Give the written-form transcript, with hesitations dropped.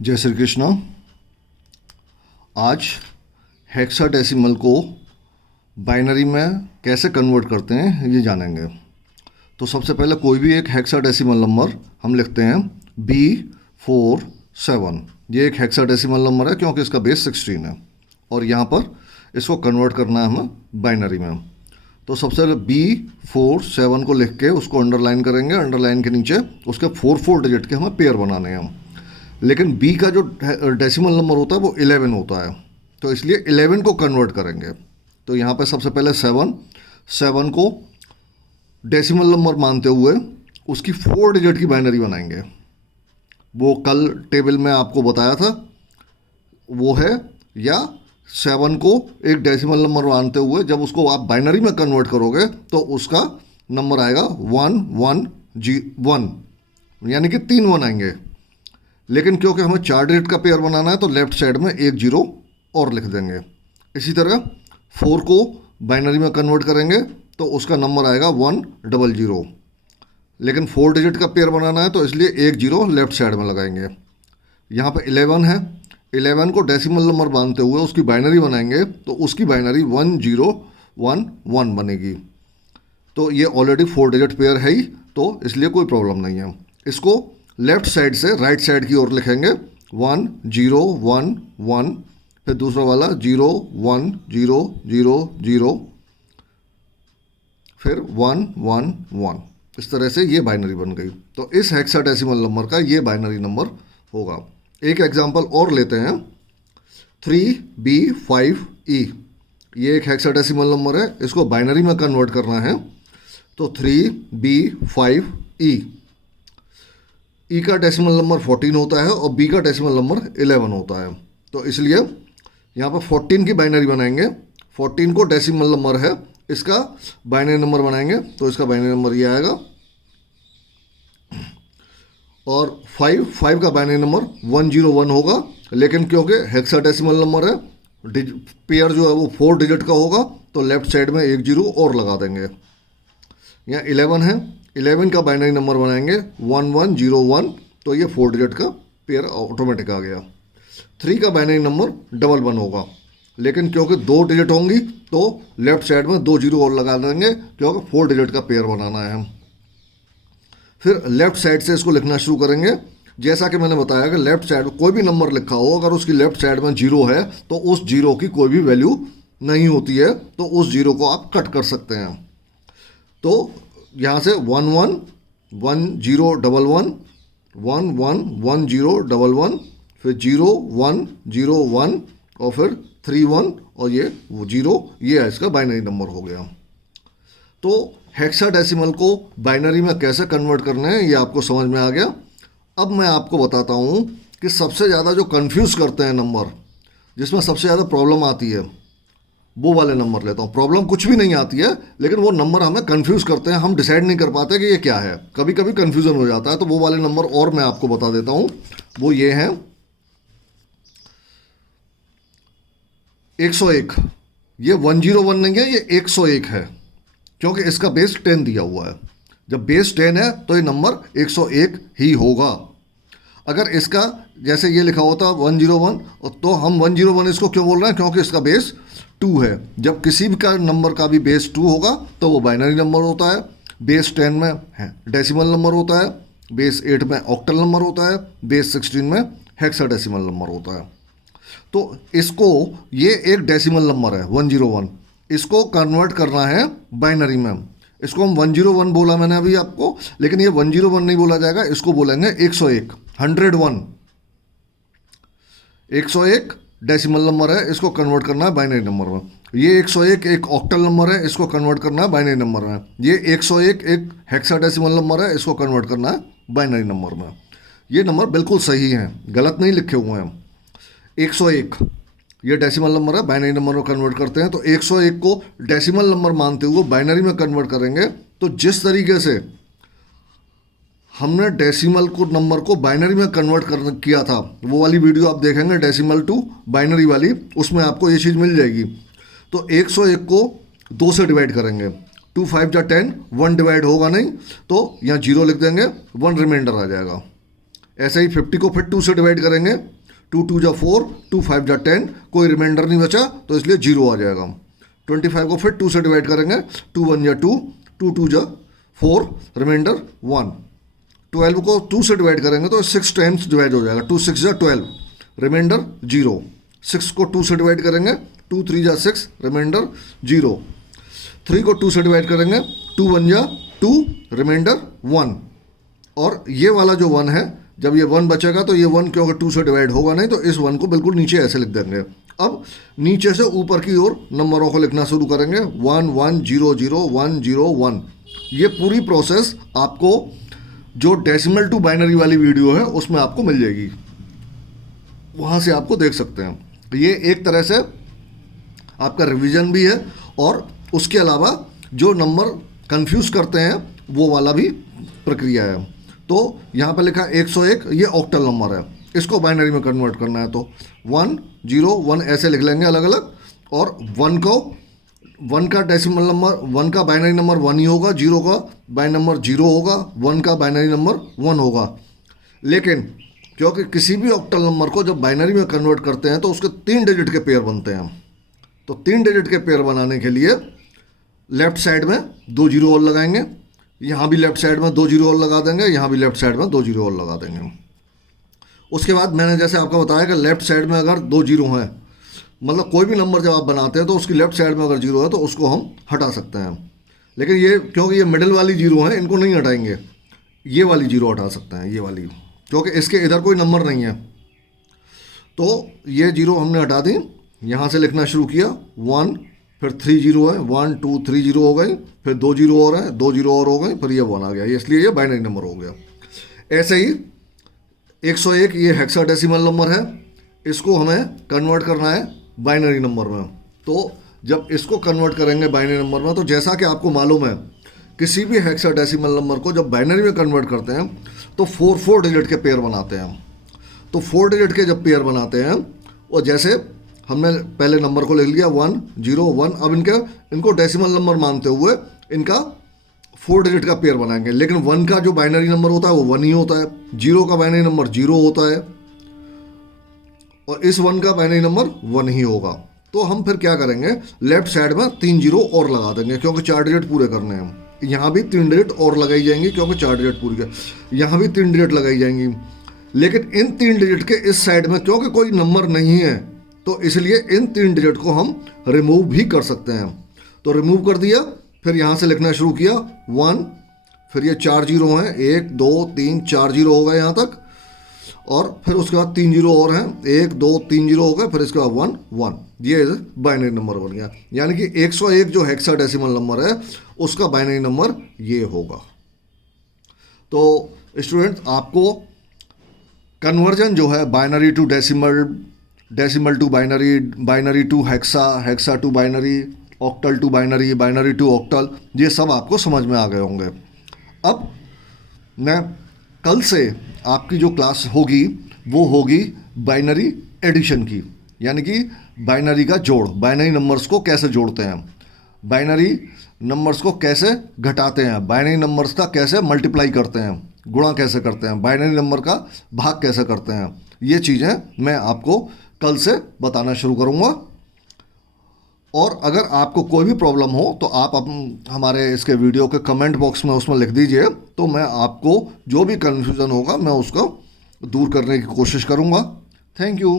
जय श्री कृष्ण। आज हेक्साडेसिमल को बाइनरी में कैसे कन्वर्ट करते हैं ये जानेंगे। तो सबसे पहले कोई भी एक हेक्साडेसिमल नंबर हम लिखते हैं B47। ये एक हेक्साडेसिमल नंबर है क्योंकि इसका बेस 16 है और यहाँ पर इसको कन्वर्ट करना है हमें बाइनरी में। तो सबसे पहले B47 को लिख के उसको अंडरलाइन करेंगे। अंडरलाइन के नीचे उसके 4 डिजिट के हमें पेयर बनाने हैं। लेकिन B का जो डेसिमल नंबर होता है वो 11 होता है, तो इसलिए 11 को कन्वर्ट करेंगे। तो यहाँ पे सबसे पहले 7 को डेसिमल नंबर मानते हुए उसकी 4 डिजिट की बाइनरी बनाएंगे। वो कल टेबल में आपको बताया था वो है, या 7 को एक डेसिमल नंबर मानते हुए जब उसको आप बाइनरी में कन्वर्ट करोगे तो उसका नंबर आएगा 1 यानी कि 3 1 आएंगे। लेकिन क्योंकि हमें 4 डिजिट का पेयर बनाना है तो लेफ्ट साइड में एक 0 और लिख देंगे। इसी तरह 4 को बाइनरी में कन्वर्ट करेंगे तो उसका नंबर आएगा 100। लेकिन 4 डिजिट का पेयर बनाना है तो इसलिए एक 0 लेफ्ट साइड में लगाएंगे। यहाँ पे 11 है, 11 को डेसिमल नंबर मानते हुए उसकी बाइनरी बनाएंगे तो उसकी बाइनरी 1011 बनेगी। तो ये ऑलरेडी 4 डिजिट पेयर है ही, तो इसलिए कोई प्रॉब्लम नहीं है। इसको लेफ्ट साइड से राइट साइड की ओर लिखेंगे 1011, फिर दूसरा वाला 010000, फिर 111। इस तरह से ये बाइनरी बन गई। तो इस हेक्साडेसिमल नंबर का ये बाइनरी नंबर होगा। एक एग्जांपल और लेते हैं, 3B5E। ये एक हेक्साडेसिमल नंबर है, इसको बाइनरी में कन्वर्ट करना है। तो 3B5E, ई का डेसिमल नंबर 14 होता है और बी का डेसिमल नंबर 11 होता है। तो इसलिए यहाँ पर 14 की बाइनरी बनाएंगे। 14 को डेसिमल नंबर है, इसका बाइनरी नंबर बनाएंगे तो इसका बाइनरी नंबर ये आएगा। और 5 का बाइनरी नंबर 101 होगा, लेकिन क्योंकि हेक्साडेसिमल नंबर है, पेयर जो है वो 4 डिजिट का होगा तो लेफ्ट साइड में एक 0 और लगा देंगे। यहाँ 11 है, 11 का बाइनरी नंबर बनाएंगे 1101, तो ये 4 डिजिट का पेयर ऑटोमेटिक आ गया। 3 का बाइनरी नंबर 11 होगा, लेकिन क्योंकि 2 डिजिट होंगी तो लेफ्ट साइड में 2 0 और लगा देंगे क्योंकि 4 डिजिट का पेयर बनाना है। फिर लेफ्ट साइड से इसको लिखना शुरू करेंगे। जैसा कि मैंने बताया कि लेफ्ट साइड में कोई भी नंबर लिखा हो, अगर उसकी लेफ्ट साइड में 0 है तो उस 0 की कोई भी वैल्यू नहीं होती है, तो उस 0 को आप कट कर सकते हैं। तो यहाँ से 111011, 111011, फिर 0101 और फिर 31 और ये 0, ये है इसका बाइनरी नंबर हो गया। तो हेक्साडेसिमल को बाइनरी में कैसे कन्वर्ट करना है ये आपको समझ में आ गया। अब मैं आपको बताता हूँ कि सबसे ज़्यादा जो कंफ्यूज करते हैं नंबर, जिसमें सबसे ज़्यादा प्रॉब्लम आती है, वो वाले नंबर लेता हूँ। प्रॉब्लम कुछ भी नहीं आती है, लेकिन वो नंबर हमें कंफ्यूज करते हैं, हम डिसाइड नहीं कर पाते कि ये क्या है। कभी कभी कंफ्यूजन हो जाता है, तो वो वाले नंबर और मैं आपको बता देता हूँ। वो ये हैं 101। ये 101 नहीं है, ये 101 है, क्योंकि इसका बेस 10 दिया हुआ है। जब बेस 10 है तो ये नंबर 101 ही होगा। अगर इसका जैसे ये लिखा होता 101, तो हम 101 इसको क्यों बोल रहे हैं, क्योंकि इसका बेस 2 है। जब किसी भी का नंबर का भी बेस 2 होगा तो वो बाइनरी नंबर होता है। बेस 10 में है डेसिमल नंबर होता है, बेस 8 में ऑक्टल नंबर होता है, बेस 16 में हेक्साडेसिमल नंबर होता है। तो इसको, ये एक डेसिमल नंबर है 101, इसको कन्वर्ट करना है बाइनरी में। इसको हम 101 बोला मैंने अभी आपको, लेकिन ये 101 नहीं बोला जाएगा, इसको बोलेंगे 101, 101। 101 डेसिमल नंबर है, इसको कन्वर्ट करना है बाइनरी नंबर में। ये 101 एक ऑक्टल नंबर है, इसको कन्वर्ट करना है बाइनरी नंबर में। ये 101 एक हेक्साडेसिमल नंबर है, इसको कन्वर्ट करना है बाइनरी नंबर में। ये नंबर बिल्कुल सही हैं, गलत नहीं लिखे हुए हैं। 101 ये डेसिमल नंबर है, बाइनरी नंबर में कन्वर्ट करते हैं। तो 101 को डेसिमल नंबर मानते हुए बाइनरी में कन्वर्ट करेंगे। तो जिस तरीके से हमने डेसिमल को नंबर को बाइनरी में कन्वर्ट किया था, वो वाली वीडियो आप देखेंगे डेसिमल टू बाइनरी वाली, उसमें आपको ये चीज़ मिल जाएगी। तो 101 को 2 से डिवाइड करेंगे, 2 5 जा 10, 1 डिवाइड होगा नहीं तो यहाँ 0 लिख देंगे, 1 रिमाइंडर आ जाएगा। ऐसे ही 50 को फिर 2 से डिवाइड करेंगे, 2 2 जा 4, 2 5 जा 10, कोई रिमाइंडर नहीं बचा तो इसलिए 0 आ जाएगा। 25 को फिर 2 से डिवाइड करेंगे, 2 1 जा 2, 2 2 जा 4, रिमाइंडर 1। 12 को 2 से डिवाइड करेंगे तो 6 टाइम्स डिवाइड हो जाएगा, 2 6 जा 12, रिमाइंडर 0। 6 को 2 से डिवाइड करेंगे, 2 3 जा 6, रिमाइंडर 0। 3 को 2 से डिवाइड करेंगे, 2 1 जा 2, रिमाइंडर 1। और ये वाला जो 1 है, जब ये 1 बचेगा तो ये 1 क्योंकि 2 से डिवाइड होगा नहीं, तो इस 1 को बिल्कुल नीचे ऐसे लिख देंगे। अब नीचे से ऊपर की ओर नंबरों को लिखना शुरू करेंगे, 1 1 0 0 1 0 1। ये पूरी प्रोसेस आपको जो डेसिमल टू बाइनरी वाली वीडियो है उसमें आपको मिल जाएगी, वहाँ से आपको देख सकते हैं। ये एक तरह से आपका रिवीजन भी है, और उसके अलावा जो नंबर कंफ्यूज करते हैं वो वाला भी प्रक्रिया है। तो यहाँ पे लिखा 101, ये ऑक्टल नंबर है, इसको बाइनरी में कन्वर्ट करना है तो 1 0 1 ऐसे लिख लेंगे अलग अलग। और 1 का डेसिमल नंबर, 1 का बाइनरी नंबर 1 ही होगा, 0 का बाइनरी नंबर 0 होगा, 1 का बाइनरी नंबर 1 होगा। लेकिन क्योंकि किसी भी ऑक्टल नंबर को जब बाइनरी में कन्वर्ट करते हैं तो उसके 3 डिजिट के पेयर बनते हैं। तो 3 डिजिट के पेयर बनाने के लिए लेफ्ट साइड में 2 0 और लगाएंगे, यहाँ भी लेफ्ट साइड में 2 0 और लगा देंगे, यहाँ भी लेफ्ट साइड में 2 0 और लगा देंगे। उसके बाद मैंने जैसे आपको बताया कि लेफ्ट साइड में अगर 2 0 हैं, मतलब कोई भी नंबर जब आप बनाते हैं तो उसकी लेफ्ट साइड में अगर 0 है तो उसको हम हटा सकते हैं। लेकिन ये क्योंकि ये मिडिल वाली 0 है, इनको नहीं हटाएंगे, ये वाली 0 हटा सकते हैं, ये वाली, क्योंकि इसके इधर कोई नंबर नहीं है। तो ये 0 हमने हटा दी, यहाँ से लिखना शुरू किया 1, फिर 3 0 है, 1 2 3 0 हो गई, फिर 2 0 और है, 2 0 और हो गई, फिर ये 1 आ गया, इसलिए ये बाइनरी नंबर हो गया। ऐसे ही 101 ये हेक्साडेसिमल नंबर है, इसको हमें कन्वर्ट करना है बाइनरी नंबर में। तो जब इसको कन्वर्ट करेंगे बाइनरी नंबर में, तो जैसा कि आपको मालूम है किसी भी हेक्साडेसिमल नंबर को जब बाइनरी में कन्वर्ट करते हैं तो 4 डिजिट के पेयर बनाते हैं। तो 4 डिजिट के जब पेयर बनाते हैं, और जैसे हमने पहले नंबर को लिख लिया 1 0 1, अब इनको डेसिमल नंबर मानते हुए इनका 4 डिजिट का पेयर बनाएंगे। लेकिन 1 का जो बाइनरी नंबर होता है वो 1 ही होता है, 0 का बाइनरी नंबर 0 होता है, और इस 1 का बाइनरी नंबर 1 ही होगा। तो हम फिर क्या करेंगे, लेफ्ट साइड में 3 0 और लगा देंगे, क्योंकि 4 डिजिट पूरे करने हैं। यहाँ भी 3 डिजिट और लगाई जाएंगी, क्योंकि 4 डिजिट पूरी कर, यहाँ भी 3 डिजिट लगाई जाएंगी। लेकिन इन 3 डिजिट के इस साइड में क्योंकि कोई नंबर नहीं है, तो इसलिए इन 3 डिजिट को हम रिमूव भी कर सकते हैं। तो रिमूव कर दिया, फिर यहाँ से लिखना शुरू किया 1, फिर ये 4 0 हैं, 1 2 3 4 0 हो गए यहाँ तक, और फिर उसके बाद 3 0 और हैं, 1 2 3 0 हो गए, फिर इसके बाद 1 1, ये बाइनरी नंबर बन गया। यानी कि 101 जो हेक्साडेसिमल नंबर है उसका बाइनरी नंबर ये होगा। तो स्टूडेंट, आपको कन्वर्जन जो है binary to decimal, decimal to binary, binary to hexa, hexa to binary, octal to binary, binary to octal, ये सब आपको समझ में आ गए होंगे। अब मैं कल से आपकी जो क्लास होगी वो होगी बाइनरी एडिशन की, यानी कि बाइनरी का जोड़, बाइनरी नंबर्स को कैसे जोड़ते हैं, बाइनरी नंबर्स को कैसे घटाते हैं, बाइनरी नंबर्स का कैसे मल्टीप्लाई करते हैं, गुणा कैसे करते हैं, बाइनरी नंबर का भाग कैसे करते हैं। ये चीज़ें मैं आपको कल से बताना शुरू करूँगा। और अगर आपको कोई भी प्रॉब्लम हो तो आप हमारे इसके वीडियो के कमेंट बॉक्स में उसमें लिख दीजिए, तो मैं आपको जो भी कन्फ्यूज़न होगा मैं उसको दूर करने की कोशिश करूँगा। Thank you.